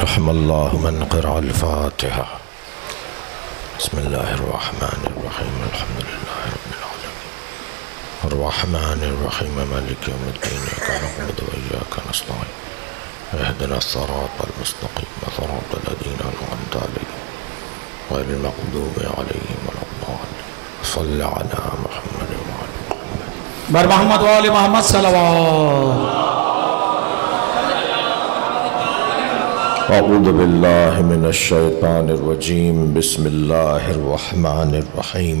رحم اللہ من قرأ الفاتحہ بسم اللہ الرحمن الرحیم الحمدللہ رب العالمین الرحمن الرحیم مالک یوم الدین ایاک نعبد و ایاک نستعین اہدنا الصراط المستقیم صراط الذین انعمت علیہم غیر المغضوب علیہم ولا الضالین صلی علی محمد وعلی محمد بر محمد وعلی محمد صلوات. اعوذ باللہ من الشیطان الرجیم بسم اللہ الرحمن الرحیم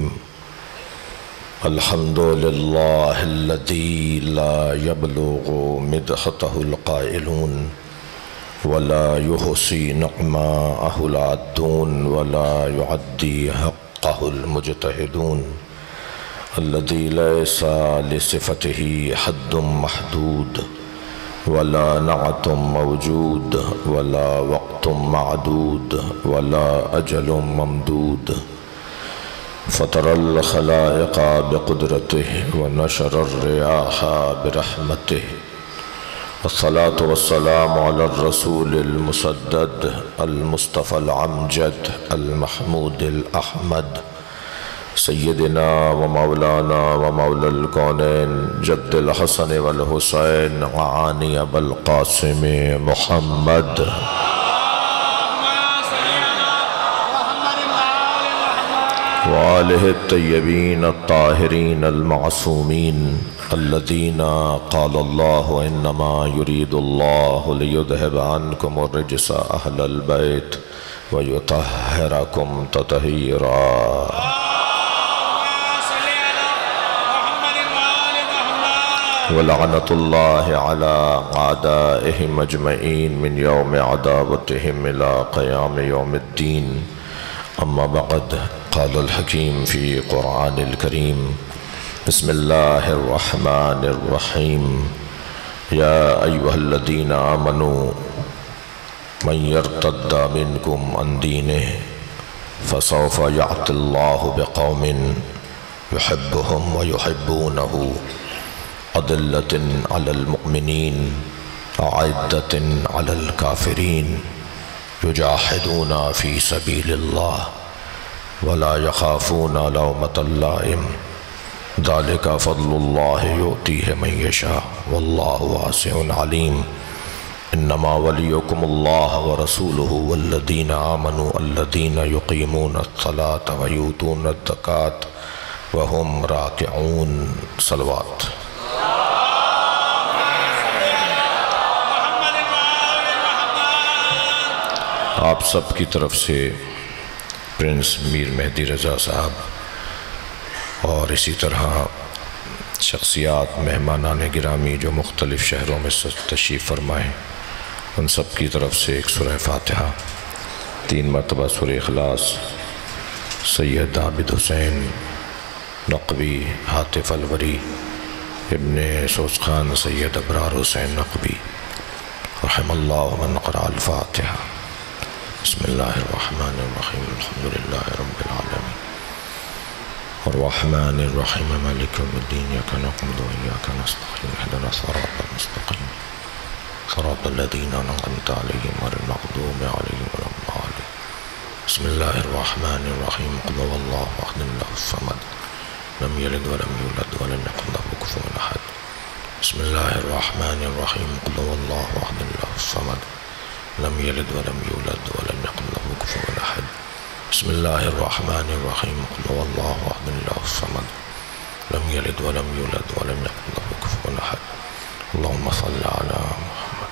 الحمد للہ الذی لا یبلغ مدحتہ القائلون ولا یحصی نعماءہ العادون ولا یعدی حقہ المجتہدون الذی لیس لصفتہ حد محدود ولا نعت موجود ولا وقت معدود ولا أجل ممدود فطر الخلائق بقدرته ونشر الرياح برحمته والصلاة والسلام على الرسول المسدد المصطفى العمجد المحمود الأحمد سیدنا و مولانا و مولا الکونین جد الحسن والحسین وعانی ابا القاسم محمد وآلہ الطیبین الطاہرین المعصومین الذین قال اللہ انما يريد اللہ لیذہب عنکم الرجس اہل البیت ویطہرکم تطہیرا ولعنت اللہ علی اعدائہم اجمعین من یوم عداوتہم الى قیام یوم الدین اما بعد قال الحکیم فی قرآن الکریم بسم اللہ الرحمن الرحیم یا ایہا الذین آمنوا من یرتد منکم عن دینہ فسوف یعطی اللہ بقوم یحبهم ویحبونہ أذلة على المؤمنين أعزة على الكافرين يجاهدون في سبيل الله ولا يخافون لومة لائم ذلك فضل الله يؤتيه من يشاء والله واسع عليم إنما وليكم الله ورسوله والذين آمنوا الذين يقيمون الصلاة ويؤتون الزكاة وهم راكعون. صلوات. آپ سب کی طرف سے پرنس میر مہدی رضا صاحب اور اسی طرح شخصیات مہمانان گرامی جو مختلف شہروں میں تشریف فرمائیں ان سب کی طرف سے ایک سورہ فاتحہ 3 مرتبہ سورہ اخلاص سید عابد حسین نقوی حاطف الوری ابن سوس خان سید ابرار حسین نقوی رحم اللہ من قرأ الفاتحہ بسم اللہ الرحمن الرحیم الحمدللہ رب العالمین الرحمن الرحیم مالک یوم الدین ایاک نعبد و ایاک نستعین اہدنا الصراط المستقیم صراط الذین انعمت علیہم غیر المغضوب علیہم ولا الضالین بسم اللہ الرحمن الرحیم قل هو اللہ احد اللہ الصمد لم یلد ولم یولد ولم یکن له کفوا احد بسم اللہ الرحمن الرحیم قل هو اللہ احد اللہ الصمد لم يلد ولم يولد ولم يكن له كفوا أحد بسم الله الرحمن الرحيم قل هو الله أحد الله الصمد لم يلد ولم يولد ولم يكن له كفوا أحد اللهم صل على محمد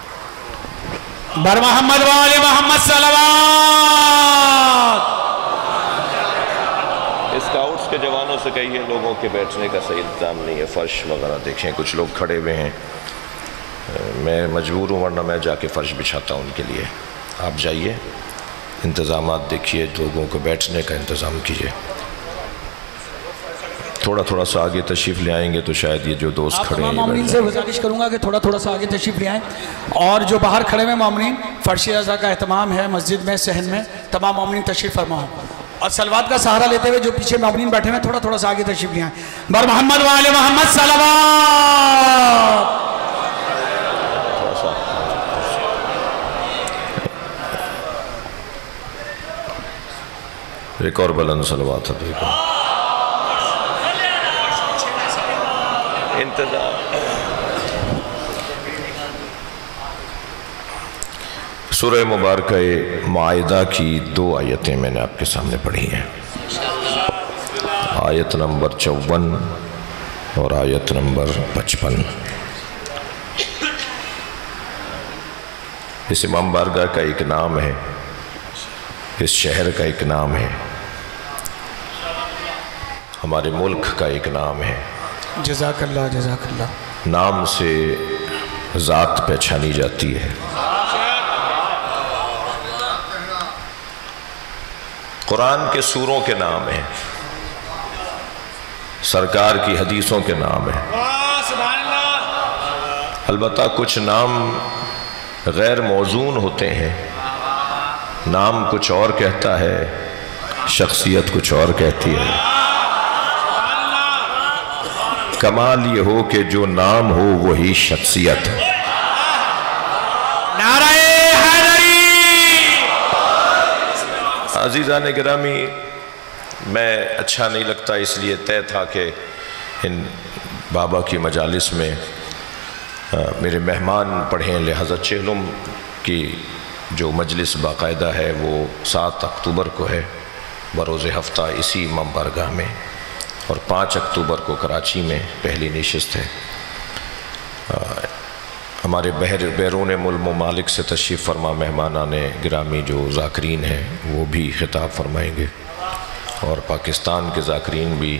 بر محمد وعلی محمد صلوات. اسکاؤٹس کے جوانوں سے کہیے لوگوں کے بیٹھنے کا صحیح انتظام نہیں ہے. فرش وغیرہ دیکھیں کچھ لوگ کھڑے ہوئے ہیں. میں مجبور ہوں ورنہ میں جا کے فرش بچھاتا ہوں ان کے لیے. آپ جائیے انتظامات دیکھیے لوگوں کو بیٹھنے کا انتظام کیجیے. تھوڑا تھوڑا سا آگے تشریف لے آئیں گے تو شاید یہ جو دوست کھڑے ہیں. آپ تمام مومنین سے گزارش کروں گا کہ تھوڑا تھوڑا سا آگے تشریف لے آئیں اور جو باہر کھڑے ہوئے مومنین فرش رضا کا اہتمام ہے مسجد میں صحن میں تمام مومنین تشریف فرمائیں اور سلوات کا سہارا لیتے ہوئے جو پیچھے مومنین بیٹھے ہوئے تھوڑا تھوڑا سا آگے تشریف لے آئیں. بر محمد وعلی محمد صلوات. ایک اور بلند صلوات دیکھو انتظار. سورہ مبارکہ مائدہ کی 2 آیتیں میں نے آپ کے سامنے پڑھی ہیں. آیت نمبر 54 اور آیت نمبر 55. اس امام بارگاہ کا ایک نام ہے، اس شہر کا ایک نام ہے، ہمارے ملک کا ایک نام ہے. جزاک اللہ جزاک اللہ. نام سے ذات پہچانی جاتی ہے. قرآن کے سوروں کے نام ہیں، سرکار کی حدیثوں کے نام ہیں. البتہ کچھ نام غیر موزون ہوتے ہیں. نام کچھ اور کہتا ہے، شخصیت کچھ اور کہتی ہے. کمال یہ ہو کہ جو نام ہو وہی شخصیت. نعرہ حیدری. عزیزان گرامی، میں اچھا نہیں لگتا، اس لیے طے تھا کہ ان بابا کی مجالس میں میرے مہمان پڑھیں. لہذا چہلم کی جو مجلس باقاعدہ ہے وہ 7 اکتوبر کو ہے بروز ہفتہ اسی امام بارگاہ میں، اور 5 اکتوبر کو کراچی میں پہلی نشست ہے. ہمارے بیرون ممالک سے تشریف فرما مہمانان گرامی جو ذاکرین ہیں وہ بھی خطاب فرمائیں گے، اور پاکستان کے ذاکرین بھی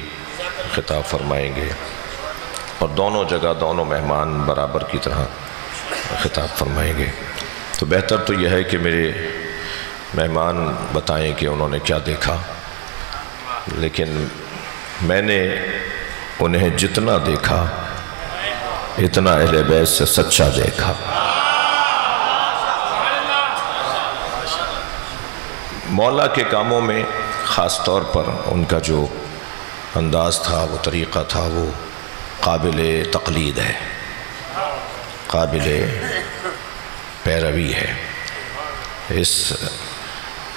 خطاب فرمائیں گے، اور دونوں جگہ دونوں مہمان برابر کی طرح خطاب فرمائیں گے. تو بہتر تو یہ ہے کہ میرے مہمان بتائیں کہ انہوں نے کیا دیکھا، لیکن میں نے انہیں جتنا دیکھا اتنا اہل بیت سے سچا دیکھا. مولا کے کاموں میں خاص طور پر ان کا جو انداز تھا، وہ طریقہ تھا، وہ قابل تقلید ہے، قابل پیروی ہے. اس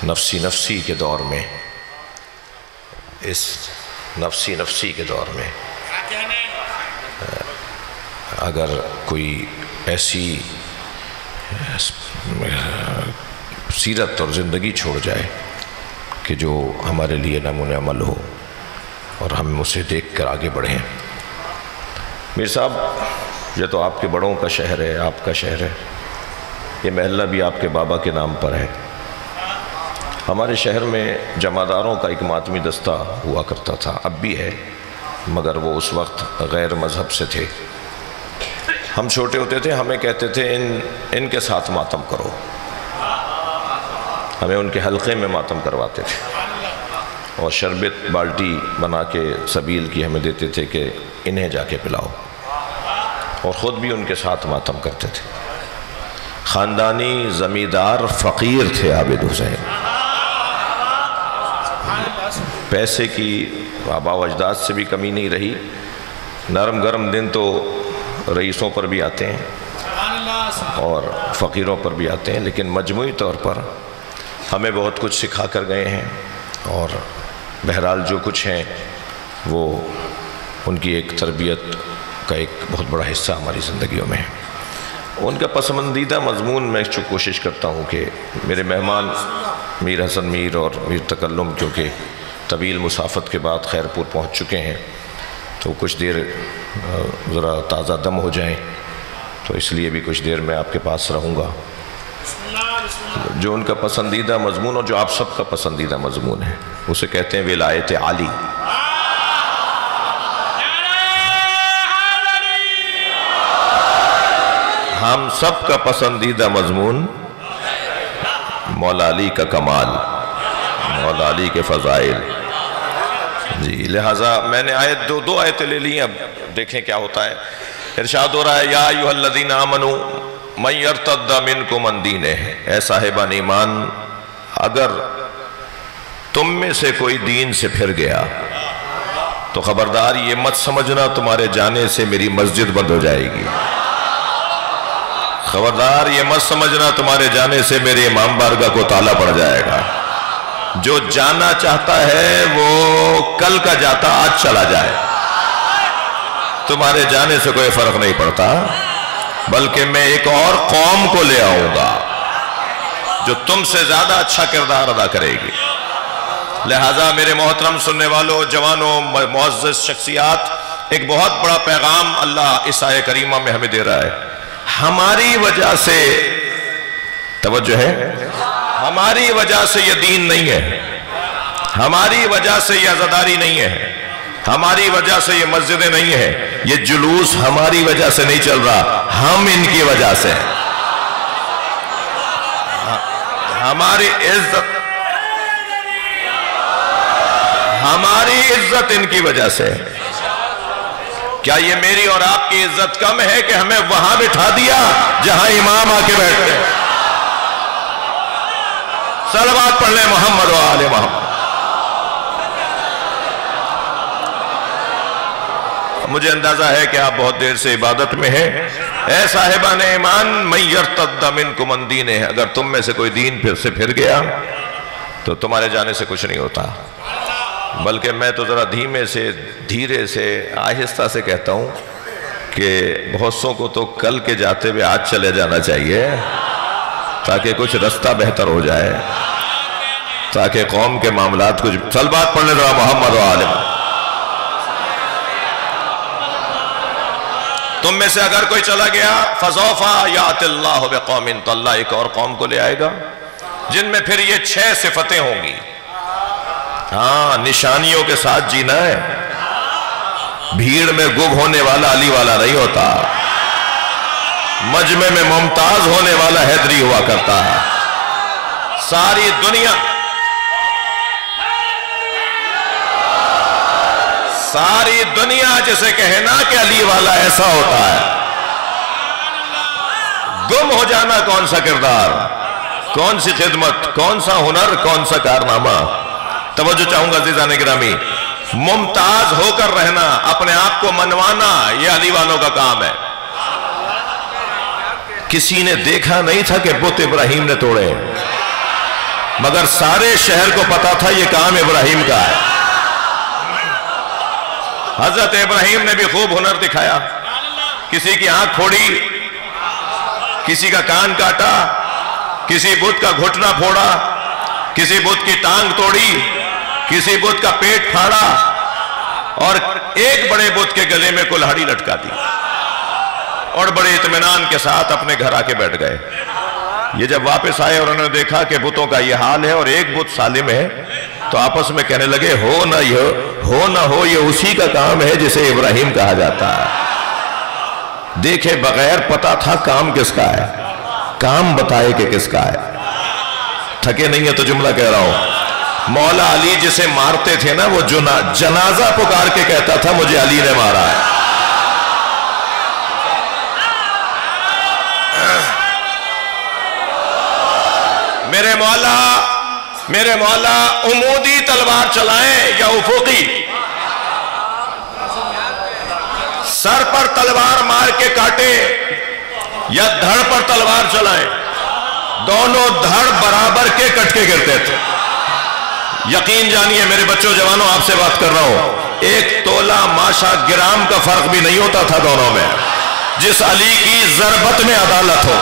نفسی کے دور میں، اس نفسی کے دور میں اگر کوئی ایسی سیرت اور زندگی چھوڑ جائے کہ جو ہمارے لیے نمونہ عمل ہو اور ہم اسے دیکھ کر آگے بڑھیں. میر صاحب، یہ تو آپ کے بڑوں کا شہر ہے، آپ کا شہر ہے، یہ محلہ بھی آپ کے بابا کے نام پر ہے. ہمارے شہر میں جمعداروں کا ایک ماتمی دستہ ہوا کرتا تھا، اب بھی ہے، مگر وہ اس وقت غیر مذہب سے تھے. ہم چھوٹے ہوتے تھے، ہمیں کہتے تھے ان کے ساتھ ماتم کرو. ہمیں ان کے حلقے میں ماتم کرواتے تھے، اور شربت بالٹی بنا کے سبیل کی ہمیں دیتے تھے کہ انہیں جا کے پلاؤ، اور خود بھی ان کے ساتھ ماتم کرتے تھے. خاندانی زمیندار فقیر تھے عابد حسین. پیسے کی آبا و اجداد سے بھی کمی نہیں رہی. نرم گرم دن تو رئیسوں پر بھی آتے ہیں اور فقیروں پر بھی آتے ہیں، لیکن مجموعی طور پر ہمیں بہت کچھ سکھا کر گئے ہیں، اور بہرحال جو کچھ ہیں وہ ان کی ایک تربیت کا ایک بہت بڑا حصہ ہماری زندگیوں میں ہے. ان کا پسندیدہ مضمون میں کوشش کرتا ہوں کہ میرے مہمان میر حسن میر اور میر تکلم کیونکہ طویل مسافت کے بعد خیرپور پہنچ چکے ہیں، تو کچھ دیر ذرا تازہ دم ہو جائیں، تو اس لیے بھی کچھ دیر میں آپ کے پاس رہوں گا. جو ان کا پسندیدہ مضمون اور جو آپ سب کا پسندیدہ مضمون ہے اسے کہتے ہیں ولایت عالی. ہم سب کا پسندیدہ مضمون مولا علی کا کمال، مولا علی کے فضائل. جی لہٰذا میں نے دو آیتیں لے لی ہیں، اب دیکھیں کیا ہوتا ہے. ارشاد ہو رہا ہے یا ایھا الذین آمنوا من یرتد منکم عن دینہ، اے صاحبان ایمان اگر تم میں سے کوئی دین سے پھر گیا تو خبردار یہ مت سمجھنا تمہارے جانے سے میری مسجد بند ہو جائے گی. خبردار یہ مت سمجھنا تمہارے جانے سے میرے امام بارگاہ کو تالا پڑ جائے گا. جو جانا چاہتا ہے وہ کل کا جاتا آج چلا جائے، تمہارے جانے سے کوئی فرق نہیں پڑتا، بلکہ میں ایک اور قوم کو لے آؤں گا جو تم سے زیادہ اچھا کردار ادا کرے گی۔ لہٰذا میرے محترم سننے والوں، جوانوں، معزز شخصیات، ایک بہت بڑا پیغام اللہ اس آیہ کریمہ میں ہمیں دے رہا ہے۔ ہماری وجہ سے، توجہ ہے، ہماری وجہ سے یہ دین نہیں ہے، ہماری وجہ سے یہ عزاداری نہیں ہے، ہماری وجہ سے یہ مسجدیں نہیں ہیں، یہ جلوس ہماری وجہ سے نہیں چل رہا، ہم ان کی وجہ سے، ہماری عزت ان کی وجہ سے۔ کیا یہ میری اور آپ کی عزت کم ہے کہ ہمیں وہاں بٹھا دیا جہاں امام آ کے بیٹھتے ہیں؟ صلوات پڑھ لیں محمد و آل محمد۔ مجھے اندازہ ہے کہ آپ بہت دیر سے عبادت میں ہیں۔ اے صاحبان ایمان، من یرتد منکم عن دینہ، اگر تم میں سے کوئی دین پھر سے پھر گیا تو تمہارے جانے سے کچھ نہیں ہوتا، بلکہ میں تو ذرا دھیمے سے، دھیرے سے، آہستہ سے کہتا ہوں کہ بہت سو کو تو کل کے جاتے ہوئے آج چلے جانا چاہیے تاکہ کچھ رستہ بہتر ہو جائے، تاکہ قوم کے معاملات کچھ۔ صلوات پڑھنے ذرا محمد و آل محمد۔ تم میں سے اگر کوئی چلا گیا فَسَوْفَ يَأْتِ اللَّهُ بِقَوْمٍ، تو اللہ ایک اور قوم کو لے آئے گا جن میں پھر یہ 6 صفتیں ہوں گی۔ ہاں، نشانیوں کے ساتھ جینا ہے، بھیڑ میں گم ہونے والا علی والا نہیں ہوتا، مجمع میں ممتاز ہونے والا حیدری ہوا کرتا ہے۔ ساری دنیا جسے کہنا کہ علی والا ایسا ہوتا ہے۔ گم ہو جانا کون سا کردار، کون سی خدمت، کون سا ہنر، کون سا کارنامہ۔ توجہ چاہوں گا عزیزان گرامی، ممتاز ہو کر رہنا، اپنے آپ کو منوانا، یہ علی والوں کا کام ہے۔ کسی نے دیکھا نہیں تھا کہ بت ابراہیم نے توڑے، مگر سارے شہر کو پتا تھا یہ کام ابراہیم کا ہے۔ حضرت ابراہیم نے بھی خوب ہنر دکھایا، کسی کی آنکھ پھوڑی، کسی کا کان کاٹا، کسی بت کا گھٹنا پھوڑا، کسی بت کی ٹانگ توڑی، کسی بت کا پیٹ پھاڑا، اور ایک بڑے بت کے گلے میں کلہاڑی لٹکا دی، اور بڑے اطمینان کے ساتھ اپنے گھر آ کے بیٹھ گئے۔ یہ جب واپس آئے اور انہوں نے دیکھا کہ بتوں کا یہ حال ہے اور ایک بت سالم ہے، تو آپس میں کہنے لگے ہو نہ ہو یہ اسی کا کام ہے جسے ابراہیم کہا جاتا ہے۔ دیکھے بغیر پتا تھا کام کس کا ہے، کام بتائے کہ کس کا ہے۔ تھکے نہیں ہے تو جملہ کہہ رہا ہوں، مولا علی جسے مارتے تھے نا، وہ جنازہ پکار کے کہتا تھا مجھے علی نے مارا ہے۔ میرے مولا عمودی تلوار چلائیں یا افقی، سر پر تلوار مار کے کاٹے یا دھڑ پر تلوار چلائیں، دونوں دھڑ برابر کے کٹ کے گرتے تھے۔ یقین جانیے میرے بچوں جوانوں، آپ سے بات کر رہا ہوں، 1 تولہ ماشا گرام کا فرق بھی نہیں ہوتا تھا دونوں میں۔ جس علی کی ضربت میں عدالت ہو،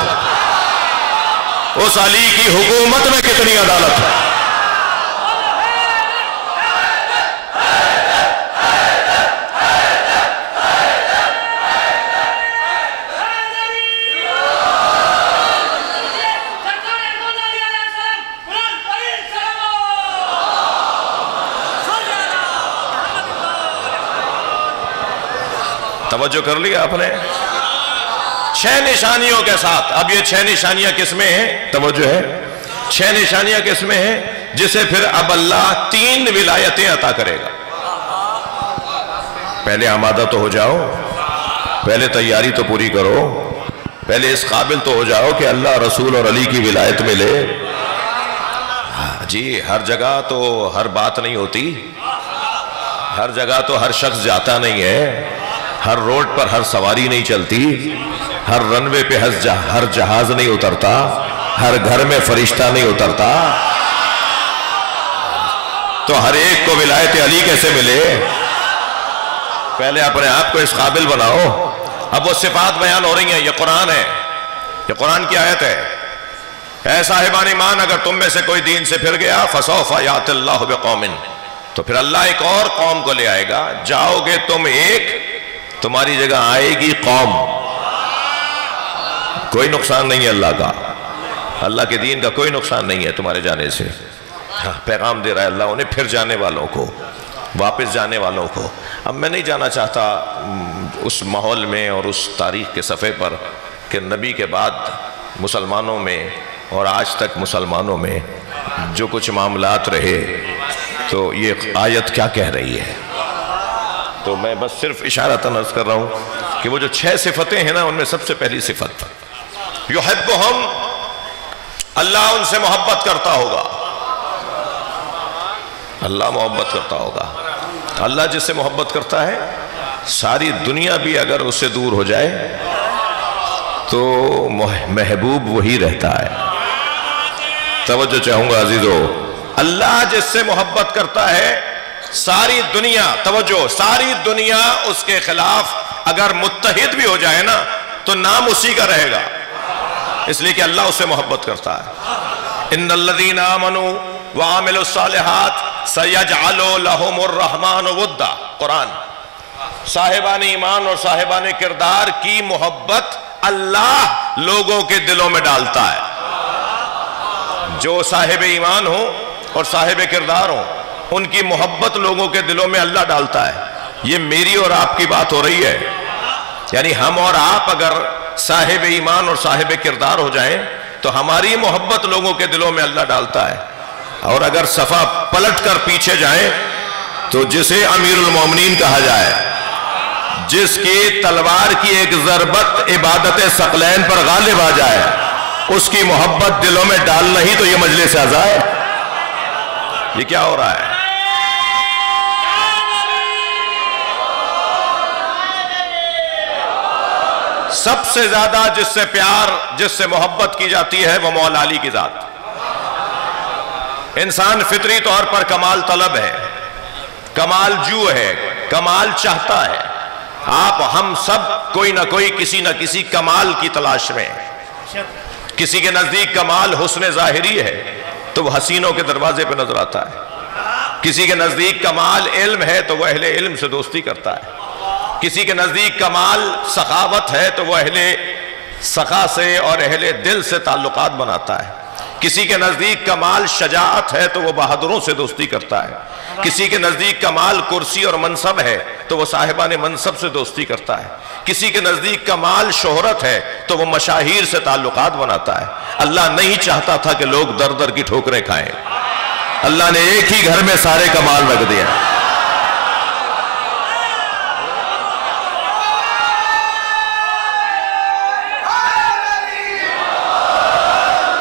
اس علی کی حکومت میں کتنی عدالت ہے۔ توجہ کر لیا آپ نے؟ 6 نشانیوں کے ساتھ۔ اب یہ 6 نشانیاں کس میں ہیں؟ توجہ ہے، 6 نشانیاں کس میں ہیں؟ جسے پھر اب اللہ 3 ولایتیں عطا کرے گا۔ پہلے آمادہ تو ہو جاؤ، پہلے تیاری تو پوری کرو، پہلے اس قابل تو ہو جاؤ کہ اللہ، رسول اور علی کی ولایت ملے۔ جی ہر جگہ تو ہر بات نہیں ہوتی، ہر جگہ تو ہر شخص جاتا نہیں ہے، ہر روڈ پر ہر سواری نہیں چلتی، ہر رن وے پہ ہر جہاز نہیں اترتا، ہر گھر میں فرشتہ نہیں اترتا۔ تو ہر ایک کو ولایت علی کیسے ملے؟ پہلے اپنے آپ کو اس قابل بناؤ. اب وہ صفات بیان ہو رہی ہیں. یہ قرآن ہے, یہ قرآن کی آیت ہے. اے صاحبان ایمان, اگر تم میں سے کوئی دین سے پھر گیا فسوف یأتی اللہ بقوم, تو پھر اللہ ایک اور قوم کو لے آئے گا. جاؤ گے تم ایک, تمہاری جگہ آئے گی قوم. کوئی نقصان نہیں ہے اللہ کا, اللہ کے دین کا کوئی نقصان نہیں ہے تمہارے جانے سے. پیغام دے رہا ہے اللہ انہیں پھر جانے والوں کو, واپس جانے والوں کو. اب میں نہیں جانا چاہتا اس ماحول میں اور اس تاریخ کے صفحے پر کہ نبی کے بعد مسلمانوں میں اور آج تک مسلمانوں میں جو کچھ معاملات رہے تو یہ آیت کیا کہہ رہی ہے. تو میں بس صرف اشارتاً عرض کر رہا ہوں کہ وہ جو 6 صفتیں ہیں نا, ان میں سب سے پہلی صفت یحبہم, اللہ ان سے محبت کرتا ہوگا. اللہ محبت کرتا ہوگا. اللہ جس سے محبت کرتا ہے ساری دنیا بھی اگر اس سے دور ہو جائے تو محبوب وہی رہتا ہے. توجہ چاہوں گا عزیزو, اللہ جس سے محبت کرتا ہے ساری دنیا, توجہ, ساری دنیا اس کے خلاف اگر متحد بھی ہو جائے نا تو نام اسی کا رہے گا, اس لیے کہ اللہ اس سے محبت کرتا ہے. ان الذین آمنوا وعملوا الصالحات سیجعل لهم الرحمن ودا. قرآن. صاحبان ایمان اور صاحبان کردار کی محبت اللہ لوگوں کے دلوں میں ڈالتا ہے. جو صاحب ایمان ہو اور صاحب کردار ہو, ان کی محبت لوگوں کے دلوں میں اللہ ڈالتا ہے. یہ میری اور آپ کی بات ہو رہی ہے. یعنی ہم اور آپ اگر صاحب ایمان اور صاحب کردار ہو جائیں تو ہماری محبت لوگوں کے دلوں میں اللہ ڈالتا ہے. اور اگر صفحہ پلٹ کر پیچھے جائیں تو جسے امیر المومنین کہا جائے, جس کی تلوار کی ایک ضربت عبادت ثقلین پر غالب آ جائے, اس کی محبت دلوں میں ڈالنا ہی تو یہ مجلس اعزا ہے. یہ کیا ہو رہا ہے؟ سب سے زیادہ جس سے پیار, جس سے محبت کی جاتی ہے وہ مولا علی کی ذات. انسان فطری طور پر کمال طلب ہے, کمال جو ہے, کمال چاہتا ہے. آپ ہم سب کوئی نہ کوئی کسی نہ کسی کمال کی تلاش میں. کسی کے نزدیک کمال حسن ظاہری ہے تو وہ حسینوں کے دروازے پہ نظر آتا ہے. کسی کے نزدیک کمال علم ہے تو وہ اہل علم سے دوستی کرتا ہے. کسی کے نزدیک کمال سخاوت ہے تو وہ اہل سخا سے اور اہل دل سے تعلقات بناتا ہے. کسی کے نزدیک کمال شجاعت ہے تو وہ بہادروں سے دوستی کرتا ہے. کسی کے نزدیک کمال کرسی اور منصب ہے تو وہ صاحبان منصب سے دوستی کرتا ہے. کسی کے نزدیک کمال شہرت ہے تو وہ مشاہیر سے تعلقات بناتا ہے. اللہ نہیں چاہتا تھا کہ لوگ در در کی ٹھوکریں کھائیں. اللہ نے ایک ہی گھر میں سارے کمال رکھ دیا.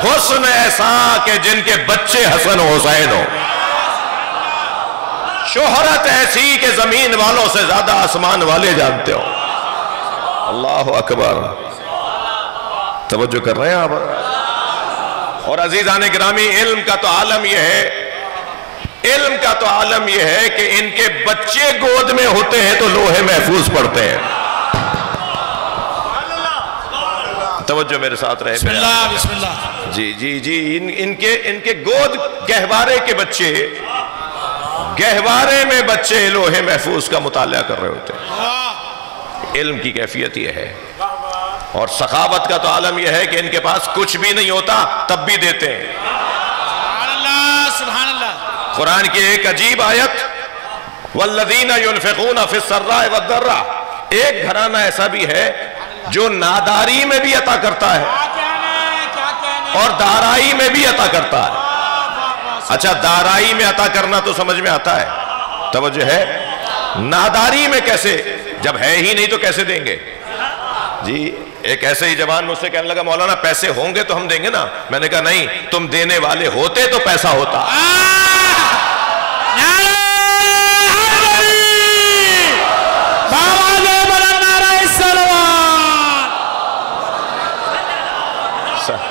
حسن ایسا کہ جن کے بچے حسن و حسین ہو. شہرت ایسی کہ زمین والوں سے زیادہ آسمان والے جانتے ہو. اللہ اکبر. توجہ کر رہے ہیں آپ؟ اور عزیزان گرامی, علم کا تو عالم یہ ہے, علم کا تو عالم یہ ہے کہ ان کے بچے گود میں ہوتے ہیں تو لوہے محفوظ پڑھتے ہیں. توجہ میرے ساتھ رہے. بسم اللہ بسم اللہ. جی جی جی, ان کے گود گہوارے کے بچے, گہوارے میں بچے لوہے محفوظ کا مطالعہ کر رہے ہوتے ہیں. علم کی کیفیت یہ ہے. اور سخاوت کا تو عالم یہ ہے کہ ان کے پاس کچھ بھی نہیں ہوتا تب بھی دیتے ہیں. سبحان اللہ سبحان اللہ. قرآن کی ایک عجیب آیت, والذین ينفقون فی السراء والضراء. ایک گھرانہ ایسا بھی ہے جو ناداری میں بھی عطا کرتا ہے اور دارائی میں بھی عطا کرتا ہے. اچھا, دارائی میں عطا کرنا تو سمجھ میں آتا ہے, توجہ ہے. ناداری میں کیسے, جب ہے ہی نہیں تو کیسے دیں گے؟ جی, ایک ایسے ہی جوان مجھ سے کہنے لگا مولانا پیسے ہوں گے تو ہم دیں گے نا. میں نے کہا نہیں, تم دینے والے ہوتے تو پیسہ ہوتا.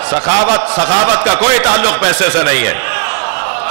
سخاوت کا کوئی تعلق پیسے سے نہیں ہے.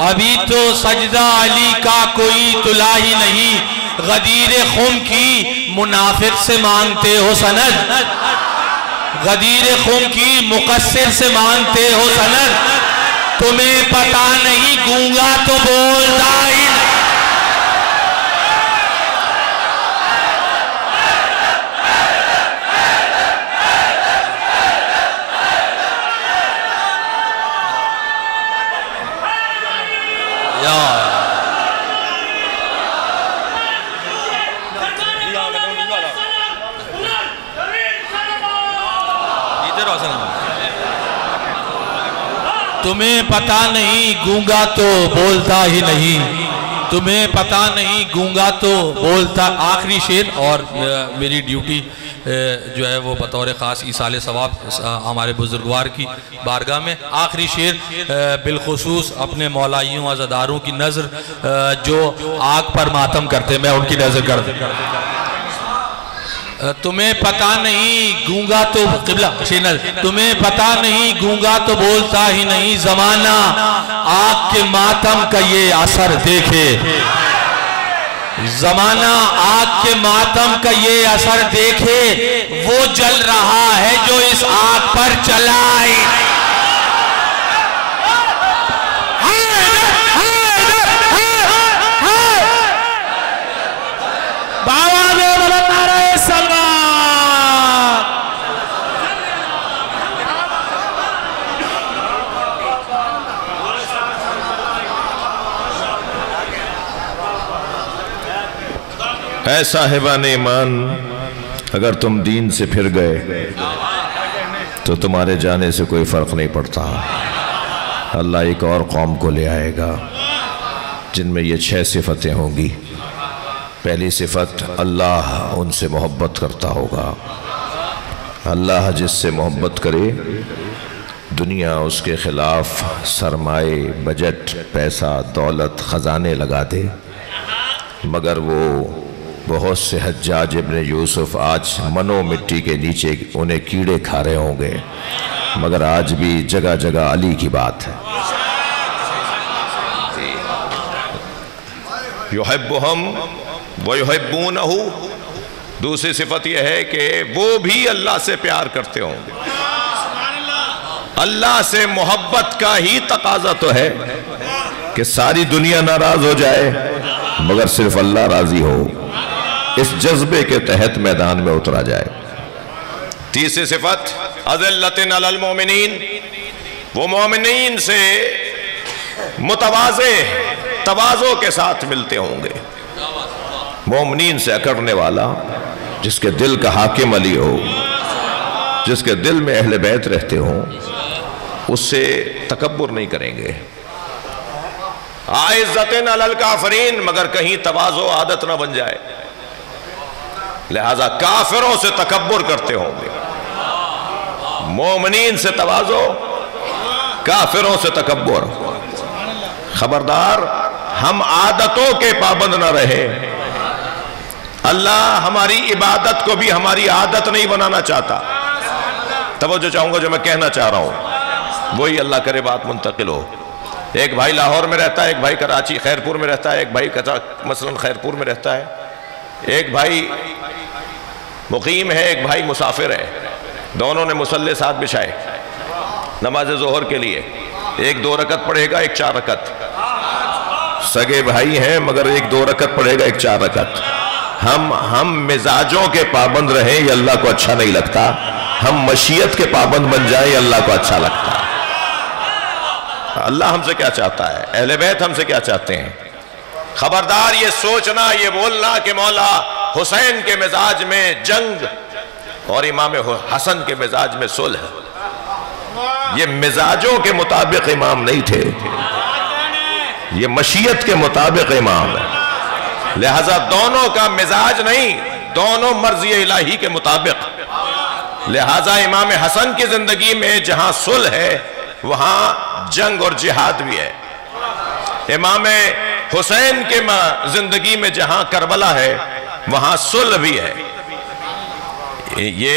ابھی تو سجدہ علی کا کوئی طلع ہی نہیں، غدیر خم کی منافق سے مانگتے ہو سند، غدیر خم کی مقصر سے مانگتے ہو سند، تمہیں پتہ نہیں گونگا تو بولتا ہی نہیں۔ تمہیں پتہ نہیں گونگا تو بولتا ہی نہیں، تمہیں پتہ نہیں گونگا تو بولتا۔ آخری شعر، اور میری ڈیوٹی جو ہے وہ بطور خاص ایصال ثواب ہمارے بزرگوار کی بارگاہ میں، آخری شعر بالخصوص اپنے مولائیوں عزاداروں کی نظر جو آگ پر ماتم کرتے، میں ان کی نظر کرتا۔ تمہیں پتہ نہیں گونگا تو قبلہ شینل، تمہیں پتہ نہیں گونگا تو بولتا ہی نہیں، زمانہ آگ کے ماتم کا یہ اثر دیکھے، زمانہ آگ کے ماتم کا یہ اثر دیکھے، وہ جل رہا ہے جو اس آگ پر چلائے۔ اے صاحبان ایمان، اگر تم دین سے پھر گئے تو تمہارے جانے سے کوئی فرق نہیں پڑتا۔ اللہ ایک اور قوم کو لے آئے گا جن میں یہ 6 صفتیں ہوں گی۔ پہلی صفت، اللہ ان سے محبت کرتا ہوگا۔ اللہ جس سے محبت کرے دنیا اس کے خلاف سرمائے، بجٹ، پیسہ، دولت، خزانے لگا دے، مگر وہ بہت سے حجاج ابن یوسف آج منو مٹی کے نیچے انہیں کیڑے کھا رہے ہوں گے، مگر آج بھی جگہ جگہ علی کی بات ہے۔ یحبہم ویحبونہ، دوسری صفت یہ ہے کہ وہ بھی اللہ سے پیار کرتے ہوں گے۔ اللہ سے محبت کا ہی تقاضا تو ہے کہ ساری دنیا ناراض ہو جائے مگر صرف اللہ راضی ہو، اس جذبے کے تحت میدان میں اترا جائے۔ تیسری صفت، اذلۃ علی المومنین، وہ مومنین سے متواضع تواضع کے ساتھ ملتے ہوں گے۔ مومنین سے اکڑنے والا، جس کے دل کا حاکم علی ہو، جس کے دل میں اہل بیت رہتے ہوں، اس سے تکبر نہیں کریں گے۔ عزت علی الکافرین، مگر کہیں تواضع عادت نہ بن جائے، لہذا کافروں سے تکبر کرتے ہوں گے۔ مومنین سے تواضع، کافروں سے تکبر۔ خبردار ہم عادتوں کے پابند نہ رہے۔ اللہ ہماری عبادت کو بھی ہماری عادت نہیں بنانا چاہتا۔ توجہ چاہوں گا جو میں کہنا چاہ رہا ہوں، وہی اللہ کرے بات منتقل ہو۔ ایک بھائی لاہور میں رہتا ہے، ایک بھائی کراچی خیرپور میں رہتا ہے، ایک بھائی مثلا خیرپور میں رہتا ہے، ایک بھائی مقیم ہے، ایک بھائی مسافر ہے۔ دونوں نے مصلی ساتھ بچھائے نماز ظہر کے لیے، ایک 2 رکعت پڑھے گا، ایک 4 رکعت۔ سگے بھائی ہیں مگر ایک 2 رکعت پڑھے گا، ایک 4 رکعت۔ ہم مزاجوں کے پابند رہیں یہ اللہ کو اچھا نہیں لگتا، ہم مشیت کے پابند بن جائیں یہ اللہ کو اچھا لگتا ہے۔ اللہ ہم سے کیا چاہتا ہے، اہل بیت ہم سے کیا چاہتے ہیں؟ خبردار یہ سوچنا، یہ بولنا کہ مولا حسین کے مزاج میں جنگ اور امام حسن کے مزاج میں صلح، یہ مزاجوں کے مطابق امام نہیں تھے، یہ مشیت کے مطابق امام ہے۔ لہذا دونوں کا مزاج نہیں، دونوں مرضی الہی کے مطابق۔ لہذا امام حسن کی زندگی میں جہاں صلح ہے وہاں جنگ اور جہاد بھی ہے، امام حسین کے زندگی میں جہاں کربلا ہے وہاں صلح بھی ہے۔ یہ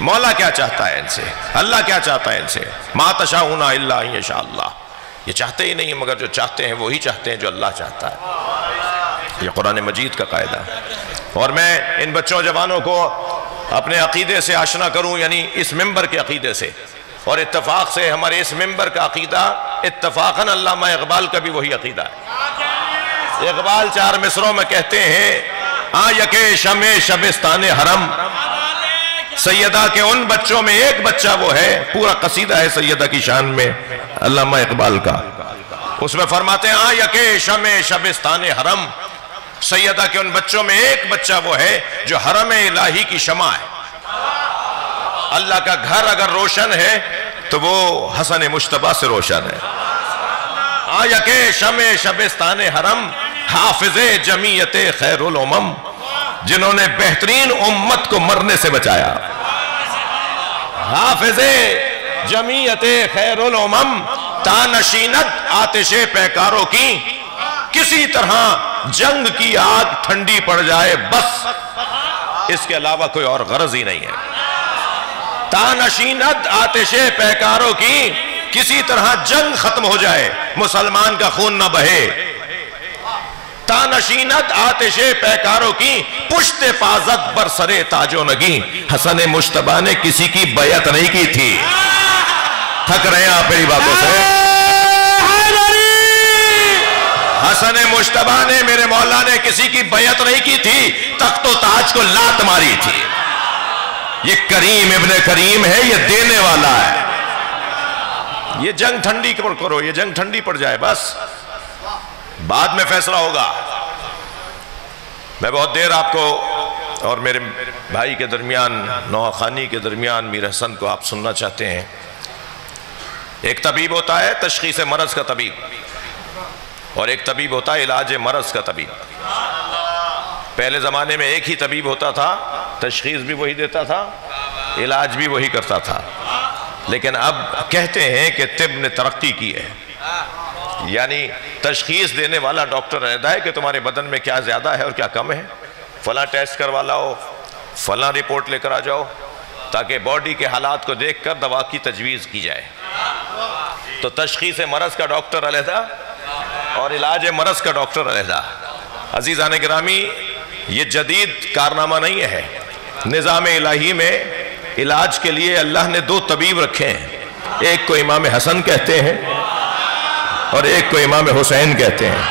مولا کیا چاہتا ہے ان سے، اللہ کیا چاہتا ہے ان سے؟ ما تشاؤون الا ان یشاء اللہ۔ یہ چاہتے ہی نہیں، مگر جو چاہتے ہیں وہی چاہتے ہیں جو اللہ چاہتا ہے. یہ قرآن مجید کا قاعدہ. اور میں ان بچوں جوانوں کو اپنے عقیدے سے آشنا کروں، یعنی اس ممبر کے عقیدے سے، اور اتفاق سے ہمارے اس ممبر کا عقیدہ اتفاقاً علامہ اقبال کا بھی وہی عقیدہ ہے. اقبال 4 مصروں میں کہتے ہیں یک شمع شبستان حرم، سیدہ کے ان بچوں میں ایک بچہ وہ ہے. پورا قصیدہ ہے سیدہ کی شان میں علامہ اقبال کا. اس میں فرماتے ہیں یک شمع شبستان حرم، سیدہ کے ان بچوں میں ایک بچہ وہ ہے جو حرم الہی کی شمع ہے. اللہ کا گھر اگر روشن ہے تو وہ حسن مجتبیٰ سے روشن ہے. یک شمع شبستان حرم، حافظ جمیعت خیر الامم، جنہوں نے بہترین امت کو مرنے سے بچایا. حافظ جمیعت خیر الامم، تانشینت آتش پیکاروں کی، کسی طرح جنگ کی آگ ٹھنڈی پڑ جائے بس، اس کے علاوہ کوئی اور غرض ہی نہیں ہے. تانشینت آتش پیکاروں کی، کسی طرح جنگ ختم ہو جائے، مسلمان کا خون نہ بہے. تانشینت آتش پیکاروں کی، پشت پازت بر سرے تاج و نگیں. حسن مجتبیٰ نے کسی کی بیعت نہیں کی تھی. تھک رہے ہیں آپ میری باتوں سے؟ حسن مجتبیٰ نے، میرے مولا نے کسی کی بیعت نہیں کی تھی، تخت و تاج کو لات ماری تھی. یہ کریم ابن کریم ہے، یہ دینے والا ہے. یہ جنگ ٹھنڈی کرو، یہ جنگ ٹھنڈی پڑ جائے بس، بعد میں فیصلہ ہوگا. میں بہت دیر آپ کو اور میرے بھائی کے درمیان، نوحہ خانی کے درمیان میر حسن کو آپ سننا چاہتے ہیں. ایک طبیب ہوتا ہے تشخیص مرض کا طبیب، اور ایک طبیب ہوتا ہے علاج مرض کا طبیب. پہلے زمانے میں ایک ہی طبیب ہوتا تھا، تشخیص بھی وہی دیتا تھا، علاج بھی وہی کرتا تھا. لیکن اب کہتے ہیں کہ طب نے ترقی کی ہے، یعنی تشخیص دینے والا ڈاکٹر رہتا ہے کہ تمہارے بدن میں کیا زیادہ ہے اور کیا کم ہے، فلاں ٹیسٹ کروا لاؤ، فلاں رپورٹ لے کر آ جاؤ، تاکہ باڈی کے حالات کو دیکھ کر دوا کی تجویز کی جائے. تو تشخیص مرض کا ڈاکٹر علیحدہ اور علاج مرض کا ڈاکٹر علیحدہ. عزیزان گرامی، یہ جدید کارنامہ نہیں ہے. نظام الہی میں علاج کے لیے اللہ نے 2 طبیب رکھے ہیں. ایک کو امام حسن کہتے ہیں اور ایک کو امام حسین کہتے ہیں.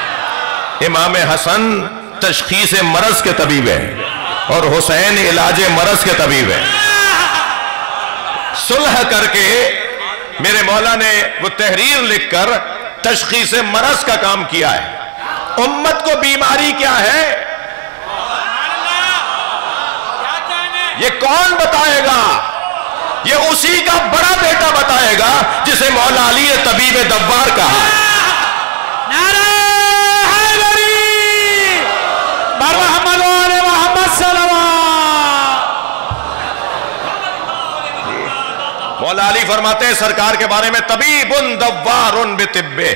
امام حسن تشخیص مرض کے طبیب ہیں اور حسین علاج مرض کے طبیب ہیں. صلح کر کے میرے مولا نے وہ تحریر لکھ کر تشخیص مرض کا کام کیا ہے. امت کو بیماری کیا ہے یہ کون بتائے گا؟ یہ اسی کا بڑا بیٹا بتائے گا جسے مولا علی طبیب دوار کہا ہے. نعرہ حیدری بر محمد و آل محمد صلوات. مولا علی فرماتے ہیں سرکار کے بارے میں طبیب دوار بطبہ.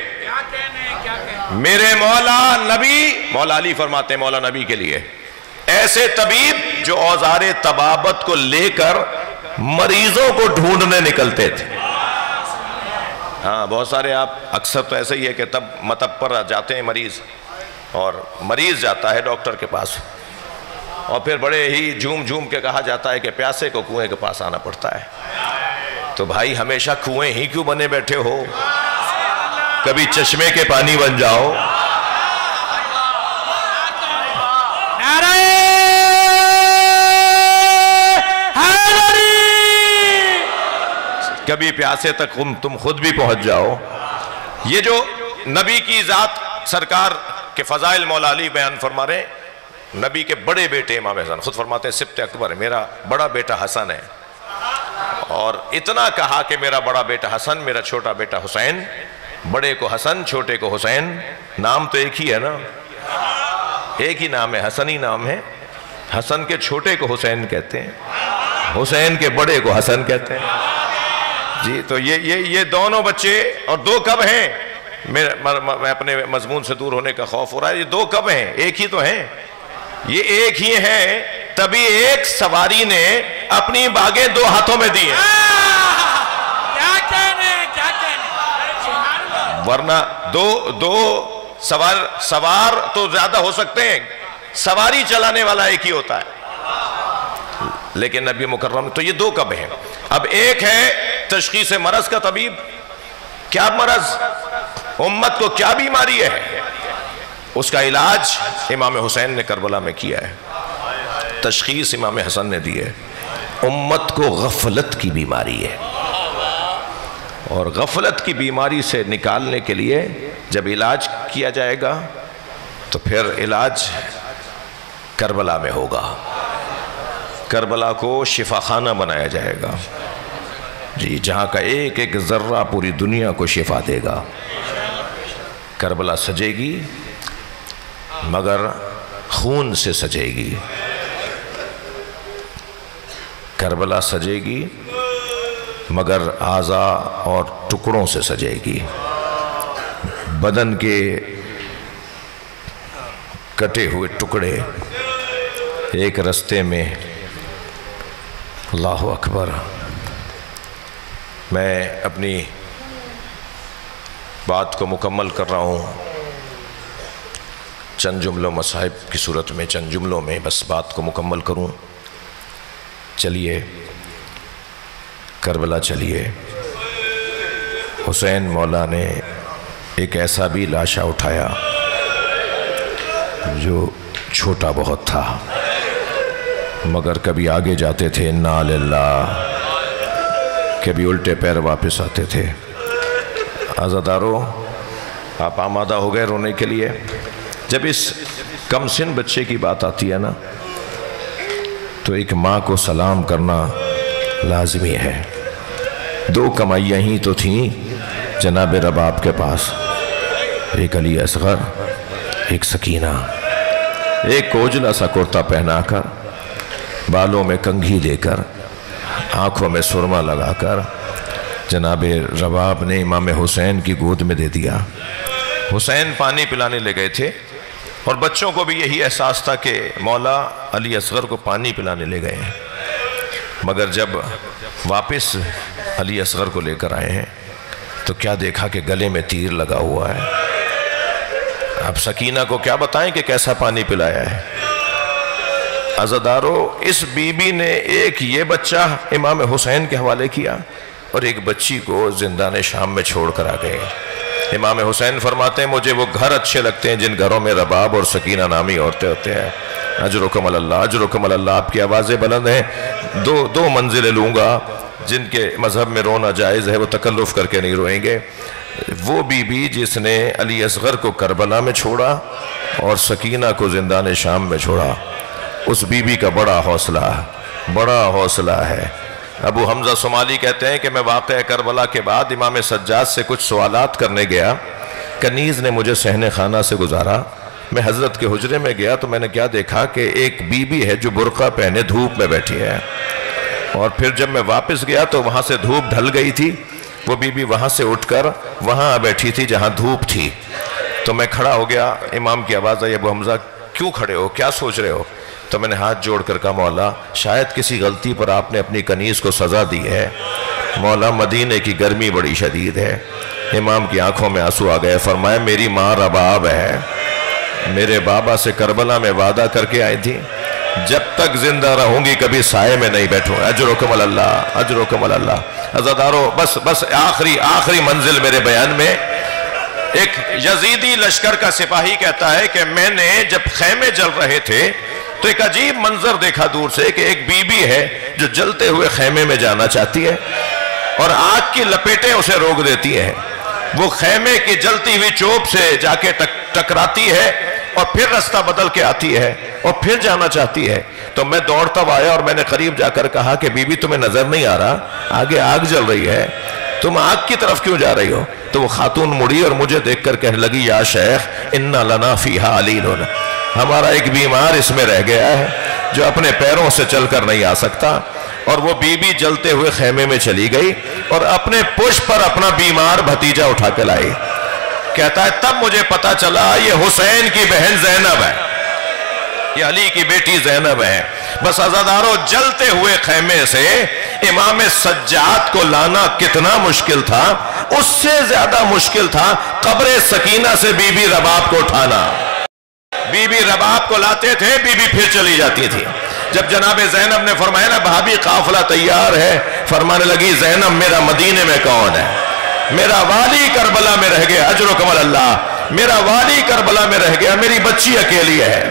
میرے مولا نبی، مولا علی فرماتے ہیں مولا نبی کے لیے ایسے طبیب جو اوزار طبابت کو لے کر مریضوں کو ڈھونڈنے نکلتے تھے. ہاں بہت سارے آپ اکثر تو ایسے ہی ہے کہ تب مطب پر جاتے ہیں مریض، اور مریض جاتا ہے ڈاکٹر کے پاس اور پھر بڑے ہی جھوم جھوم کے کہا جاتا ہے کہ پیاسے کو کنویں کے پاس آنا پڑتا ہے. تو بھائی ہمیشہ کنویں ہی کیوں بنے بیٹھے ہو؟ کبھی چشمے کے پانی بن جاؤ. کبھی پیاسے تک تم خود بھی پہنچ جاؤ. یہ جو نبی کی ذات سرکار کے فضائل مولا علی بیان فرما رہے ہیں. نبی کے بڑے بیٹے امام حسن خود فرماتے ہیں سبت اکبر ہے، میرا بڑا بیٹا حسن ہے. اور اتنا کہا کہ میرا بڑا بیٹا حسن، میرا چھوٹا بیٹا حسین. بڑے کو حسن، چھوٹے کو حسین. نام تو ایک ہی ہے نا، ایک ہی نام ہے، حسن ہی نام ہے. حسن کے چھوٹے کو حسین کہتے ہیں، حسین کے بڑے کو حسن کہتے ہیں. جی تو یہ دونوں بچے، اور 2 کب ہیں؟ میں اپنے مضمون سے دور ہونے کا خوف ہو رہا ہے. یہ 2 کب ہیں؟ ایک ہی تو ہیں. یہ ایک ہی ہیں، تبھی ایک سواری نے اپنی باغیں 2 ہاتھوں میں دی ہیں. ورنہ دو سوار تو زیادہ ہو سکتے ہیں، سواری چلانے والا ایک ہی ہوتا ہے، لیکن نبی مکرم تو یہ دو کب ہیں؟ اب ایک ہے تشخیص مرض کا طبیب، کیا مرض، امت کو کیا بیماری ہے، اس کا علاج امام حسین نے کربلا میں کیا ہے، تشخیص امام حسن نے دی ہے۔ امت کو غفلت کی بیماری ہے، اور غفلت کی بیماری سے نکالنے کے لیے جب علاج کیا جائے گا تو پھر علاج کربلا میں ہوگا، کربلا کو شفا خانہ بنایا جائے گا، جی، جہاں کا ایک ایک ذرہ پوری دنیا کو شفا دے گا۔ کربلا سجے گی مگر خون سے سجے گی، کربلا سجے گی مگر اعضاء اور ٹکڑوں سے سجے گی، بدن کے کٹے ہوئے ٹکڑے ایک رستے میں۔ اللہ اکبر۔ میں اپنی بات کو مکمل کر رہا ہوں، چند جملوں مصائب کی صورت میں، چند جملوں میں بس بات کو مکمل کروں۔ چلیے کربلا چلیے، حسین مولا نے ایک ایسا بھی لاشا اٹھایا جو چھوٹا بہت تھا، مگر کبھی آگے جاتے تھے انا للہ، کبھی الٹے پیر واپس آتے تھے۔ عزادارو، آپ آمادہ ہو گئے رونے کے لیے؟ جب اس کم سن بچے کی بات آتی ہے نا تو ایک ماں کو سلام کرنا لازمی ہے۔ دو کمائیاں ہی تو تھیں جناب رباب کے پاس، ایک علی اصغر، ایک سکینہ، ایک کوجلا سا کرتا پہنا کر، بالوں میں کنگھی دے کر، آنکھوں میں سرما لگا کر جناب رباب نے امام حسین کی گود میں دے دیا۔ حسین پانی پلانے لے گئے تھے اور بچوں کو بھی یہی احساس تھا کہ مولا علی اصغر کو پانی پلانے لے گئے ہیں، مگر جب واپس علی اصغر کو لے کر آئے ہیں تو کیا دیکھا کہ گلے میں تیر لگا ہوا ہے۔ اب سکینہ کو کیا بتائیں کہ کیسا پانی پلایا ہے۔ عزادارو، اس بی بی نے ایک یہ بچہ امام حسین کے حوالے کیا اور ایک بچی کو زندان شام میں چھوڑ کر آ گئے۔ امام حسین فرماتے ہیں مجھے وہ گھر اچھے لگتے ہیں جن گھروں میں رباب اور سکینہ نامی عورتیں ہوتے ہیں۔ اجرکم اللہ، اجرکم اللہ، آپ کی آوازیں بلند ہیں۔ دو منزلیں لوں گا، جن کے مذہب میں رونا جائز ہے وہ تکلف کر کے نہیں روئیں گے۔ وہ بی بی جس نے علی اصغر کو کربلا میں چھوڑا اور سکینہ کو زندان شام میں چھوڑا، اس بی بی کا بڑا حوصلہ ہے۔ ابو حمزہ صومالی کہتے ہیں کہ میں واقعہ کربلا کے بعد امام سجاد سے کچھ سوالات کرنے گیا، کنیز نے مجھے صحن خانہ سے گزارا، میں حضرت کے حجرے میں گیا تو میں نے کیا دیکھا کہ ایک بی بی ہے جو برقع پہنے دھوپ میں بیٹھی ہے، اور پھر جب میں واپس گیا تو وہاں سے دھوپ ڈھل گئی تھی، وہ بی بی وہاں سے اٹھ کر وہاں بیٹھی تھی جہاں دھوپ تھی۔ تو میں کھڑا ہو گیا، امام کی آواز آئی ابو حمزہ کیوں کھڑے ہو، کیا سوچ رہے ہو؟ تو میں نے ہاتھ جوڑ کر کہا مولا شاید کسی غلطی پر آپ نے اپنی کنیز کو سزا دی ہے، مولا مدینے کی گرمی بڑی شدید ہے۔ امام کی آنکھوں میں آنسو آ گئے، فرمایا میری ماں رباب ہے، میرے بابا سے کربلا میں وعدہ کر کے آئی تھی جب تک زندہ رہوں گی کبھی سائے میں نہیں بیٹھوں۔ اجرکم اللہ، اجرکم اللہ۔ عزادارو، بس آخری منزل میرے بیان میں، ایک یزیدی لشکر کا سپاہی کہتا ہے کہ میں نے جب خیمے جل رہے تھے تو ایک عجیب منظر دیکھا دور سے کہ ایک بی بی ہے جو جلتے ہوئے خیمے میں جانا چاہتی ہے اور آگ کی لپیٹیں اسے روک دیتی ہیں۔ وہ خیمے کی جلتی ہوئی چوب سے جا کے ٹکراتی ہے اور پھر رستہ بدل کے آتی ہے اور پھر جانا چاہتی ہے۔ تو میں دوڑتا آیا اور میں نے قریب جا کر کہا کہ بی بی تمہیں نظر نہیں آ رہا آگے آگ جل رہی ہے، تم آگ کی طرف کیوں جا رہی ہو؟ تو وہ خاتون مڑی اور مجھے دیکھ کر کہنے لگی یا شیخ انا لنا فیہا علیل، ہمارا ایک بیمار اس میں رہ گیا ہے جو اپنے پیروں سے چل کر نہیں آ سکتا۔ اور وہ بی بی جلتے ہوئے خیمے میں چلی گئی اور اپنے پشت پر اپنا بیمار بھتیجا اٹھا کے لائی۔ کہتا ہے تب مجھے پتا چلا یہ حسین کی بہن زینب ہے۔ یہ علی کی بیٹی زینب ہے۔ بس عزادارو جلتے ہوئے خیمے سے امام سجاد کو لانا کتنا مشکل تھا، اس سے زیادہ مشکل تھا قبر سکینہ سے بی بی رباب کو اٹھانا۔ بی بی رباب کو لاتے تھے، بی بی پھر چلی جاتی تھی۔ جب جناب زینب نے فرمایا نا بھابی قافلہ تیار ہے، فرمانے لگی زینب میرا مدینے میں کون ہے؟ میرا والی کربلا میں رہ گیا، اجرکم اللہ، میرا والی کربلا میں رہ گیا، میری بچی اکیلی ہے۔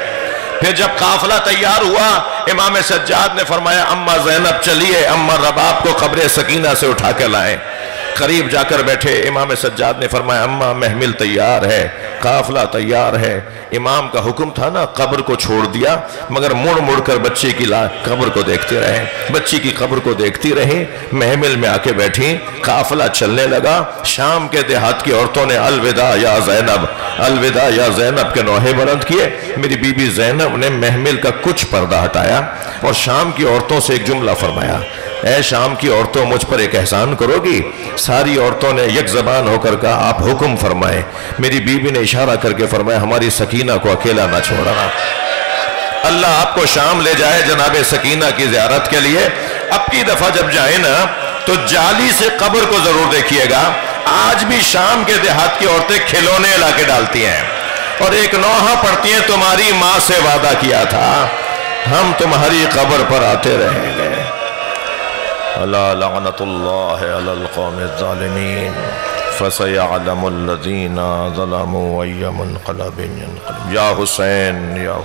پھر جب قافلہ تیار ہوا امام سجاد نے فرمایا اما زینب چلیے اما رباب کو قبر سکینہ سے اٹھا کے لائیں۔ قریب جا کر بیٹھے، امام سجاد نے فرمایا اما محمل تیار ہے، قافلہ تیار ہے۔ امام کا حکم تھا نا قبر کو چھوڑ دیا، مگر مڑ مڑ کر بچے کی قبر کو دیکھتے رہے، بچی کی قبر کو دیکھتی رہی۔ محمل میں آ کے بیٹھی، قافلہ چلنے لگا۔ شام کے دیہات کی عورتوں نے الوداع یا زینب، الوداع یا زینب کے نوحے بلند کیے۔ میری بی بی زینب نے محمل کا کچھ پردہ ہٹایا اور شام کی عورتوں سے ایک جملہ فرمایا، اے شام کی عورتوں مجھ پر ایک احسان کرو گی؟ ساری عورتوں نے یک زبان ہو کر کہا آپ حکم فرمائیں۔ میری بیوی نے اشارہ کر کے فرمایا ہماری سکینہ کو اکیلا نہ چھوڑنا۔ اللہ آپ کو شام لے جائے جناب سکینہ کی زیارت کے لیے۔ اب کی دفعہ جب جائیں نا تو جالی سے قبر کو ضرور دیکھیے گا۔ آج بھی شام کے دیہات کی عورتیں کھلونے لا کے ڈالتی ہیں اور ایک نوحہ پڑھتی ہیں تمہاری ماں سے وعدہ کیا تھا ہم تمہاری قبر پر آتے رہیں گے۔ الا لعنت اللہ علی القوم الظالمین فسیعلم الذین ظلموا ای منقلب ینقلب۔ یا حسین یا